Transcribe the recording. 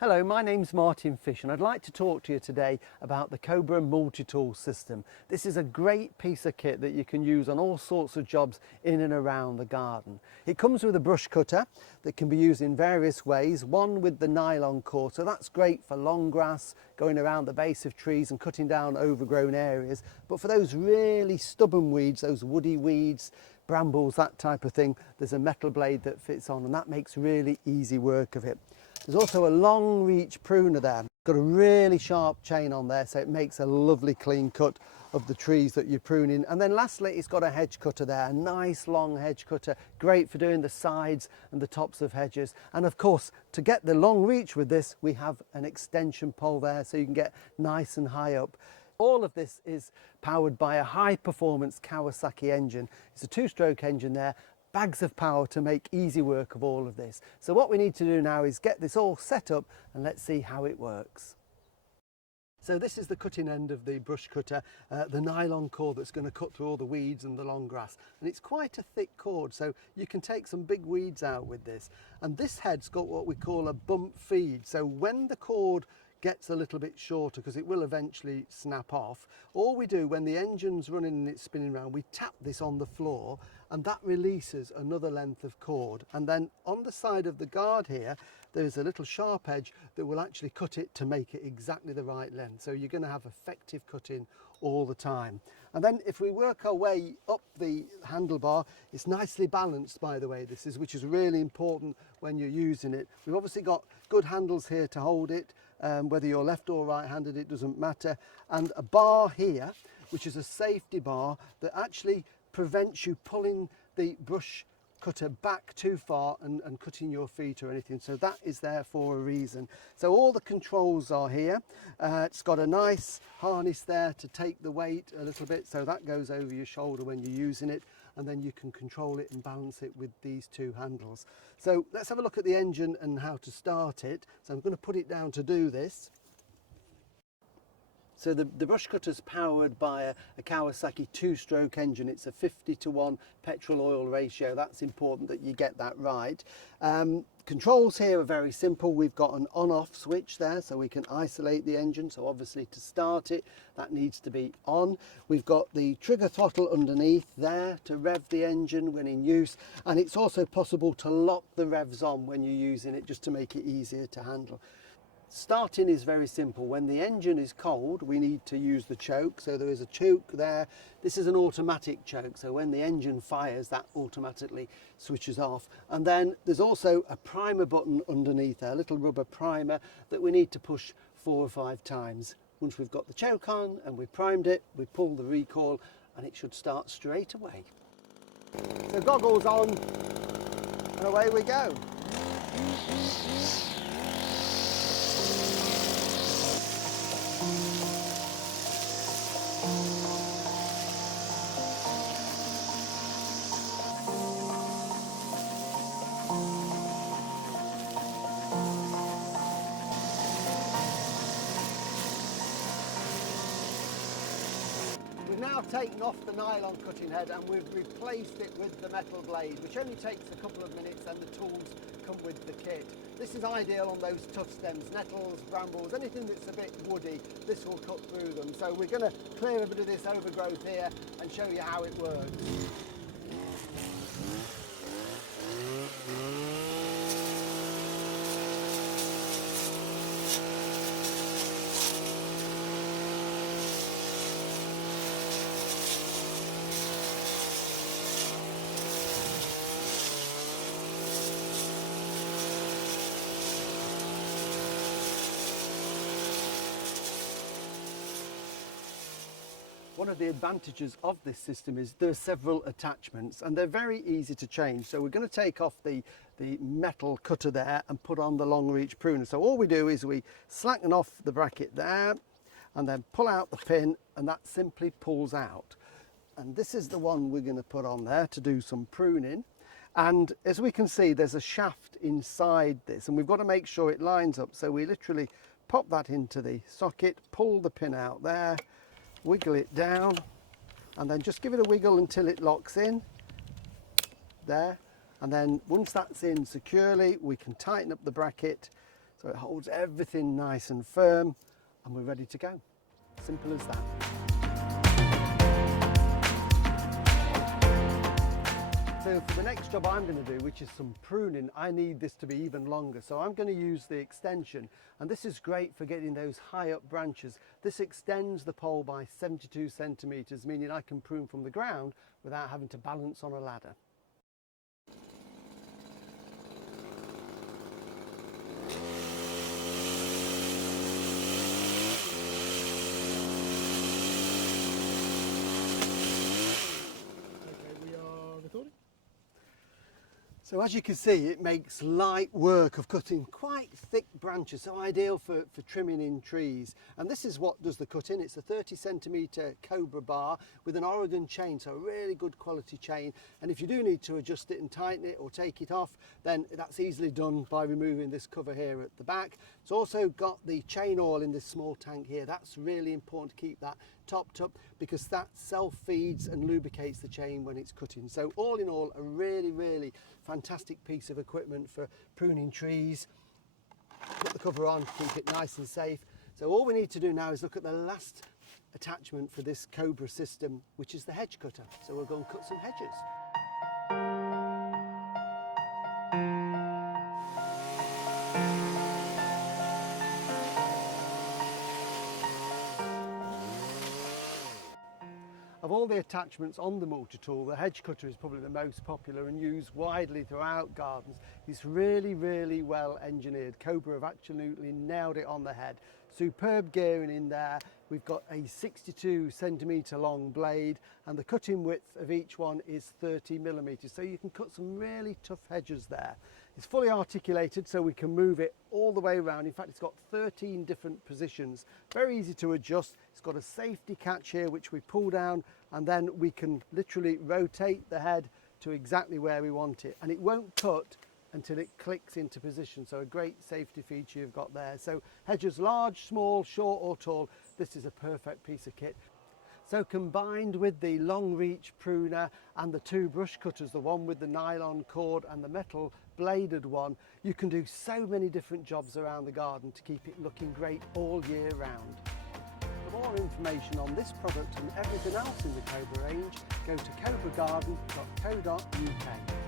Hello, my name's Martin Fish and I'd like to talk to you today about the Cobra multi-tool system. This is a great piece of kit that you can use on all sorts of jobs in and around the garden. It comes with a brush cutter that can be used in various ways, one with the nylon core, so that's great for long grass, going around the base of trees and cutting down overgrown areas. But for those really stubborn weeds, those woody weeds, brambles, that type of thing, there's a metal blade that fits on and that makes really easy work of it. There's also a long reach pruner there. Got a really sharp chain on there, so it makes a lovely clean cut of the trees that you're pruning. And then lastly, it's got a hedge cutter there, a nice long hedge cutter, great for doing the sides and the tops of hedges. And of course, to get the long reach with this, we have an extension pole there, so you can get nice and high up. All of this is powered by a high performance Kawasaki engine. It's a 2-stroke engine there, bags of power to make easy work of all of this. So what we need to do now is get this all set up and let's see how it works. So this is the cutting end of the brush cutter, the nylon cord that's going to cut through all the weeds and the long grass. And it's quite a thick cord, so you can take some big weeds out with this. And this head's got what we call a bump feed. So when the cord gets a little bit shorter, because it will eventually snap off, all we do when the engine's running and it's spinning around, we tap this on the floor and that releases another length of cord. And then on the side of the guard here, there's a little sharp edge that will actually cut it to make it exactly the right length. So you're going to have effective cutting all the time. And then if we work our way up the handlebar, it's nicely balanced, by the way, this is, which is really important when you're using it. We've obviously got good handles here to hold it, whether you're left or right-handed, it doesn't matter. And a bar here, which is a safety bar that actually prevents you pulling the brush cutter back too far and cutting your feet or anything. So that is there for a reason. So all the controls are here. It's got a nice harness there to take the weight a little bit, so that goes over your shoulder when you're using it, and then you can control it and balance it with these two handles. So let's have a look at the engine and how to start it. So I'm going to put it down to do this. So the brush cutter's powered by a Kawasaki 2-stroke engine. It's a 50-to-1 petrol oil ratio. That's important that you get that right. Controls here are very simple. We've got an on-off switch there, so we can isolate the engine. So obviously to start it, that needs to be on. We've got the trigger throttle underneath there to rev the engine when in use. And it's also possible to lock the revs on when you're using it, just to make it easier to handle. Starting is very simple. When the engine is cold, we need to use the choke. So there is a choke there. This is an automatic choke, so when the engine fires, that automatically switches off. And then there's also a primer button underneath there, a little rubber primer that we need to push 4 or 5 times. Once we've got the choke on and we've primed it, we pull the recoil and it should start straight away. So goggles on and away we go. We've now taken off the nylon cutting head and we've replaced it with the metal blade, which only takes a couple of minutes, and the tools come with the kit. This is ideal on those tough stems, nettles, brambles, anything that's a bit woody, this will cut through them. So we're going to clear a bit of this overgrowth here and show you how it works. One of the advantages of this system is there are several attachments and they're very easy to change. So we're going to take off the metal cutter there and put on the long reach pruner. So all we do is we slacken off the bracket there and then pull out the pin, and that simply pulls out. And this is the one we're going to put on there to do some pruning. And as we can see, there's a shaft inside this and we've got to make sure it lines up. So we literally pop that into the socket, pull the pin out there, wiggle it down, and then just give it a wiggle until it locks in there. And then once that's in securely, we can tighten up the bracket So it holds everything nice and firm, and we're ready to go. Simple as that. So for the next job I'm going to do, which is some pruning, I need this to be even longer. So I'm going to use the extension, and this is great for getting those high up branches. This extends the pole by 72 centimetres, meaning I can prune from the ground without having to balance on a ladder. So as you can see, it makes light work of cutting quite thick branches, so ideal for trimming in trees. And this is what does the cutting. It's a 30 centimetre Cobra bar with an Oregon chain, so a really good quality chain. And if you do need to adjust it and tighten it or take it off, then that's easily done by removing this cover here at the back. It's also got the chain oil in this small tank here. That's really important to keep that topped up, because that self-feeds and lubricates the chain when it's cutting. So all in all, a really fantastic piece of equipment for pruning trees. Put the cover on, keep it nice and safe. So all we need to do now is look at the last attachment for this Cobra system, which is the hedge cutter. So we'll go and cut some hedges. Of all the attachments on the multi-tool, the hedge cutter is probably the most popular and used widely throughout gardens. It's really well engineered. Cobra have absolutely nailed it on the head. Superb gearing in there. We've got a 62 centimetre long blade, and the cutting width of each one is 30 millimetres, so you can cut some really tough hedges there. It's fully articulated, so we can move it all the way around. In fact, it's got 13 different positions. Very easy to adjust. It's got a safety catch here which we pull down, and then we can literally rotate the head to exactly where we want it, and it won't cut until it clicks into position. So a great safety feature you've got there. So hedges large, small, short or tall, this is a perfect piece of kit. So combined with the long reach pruner and the two brush cutters, the one with the nylon cord and the metal bladed one, you can do so many different jobs around the garden to keep it looking great all year round. For more information on this product and everything else in the Cobra range, go to cobragarden.co.uk.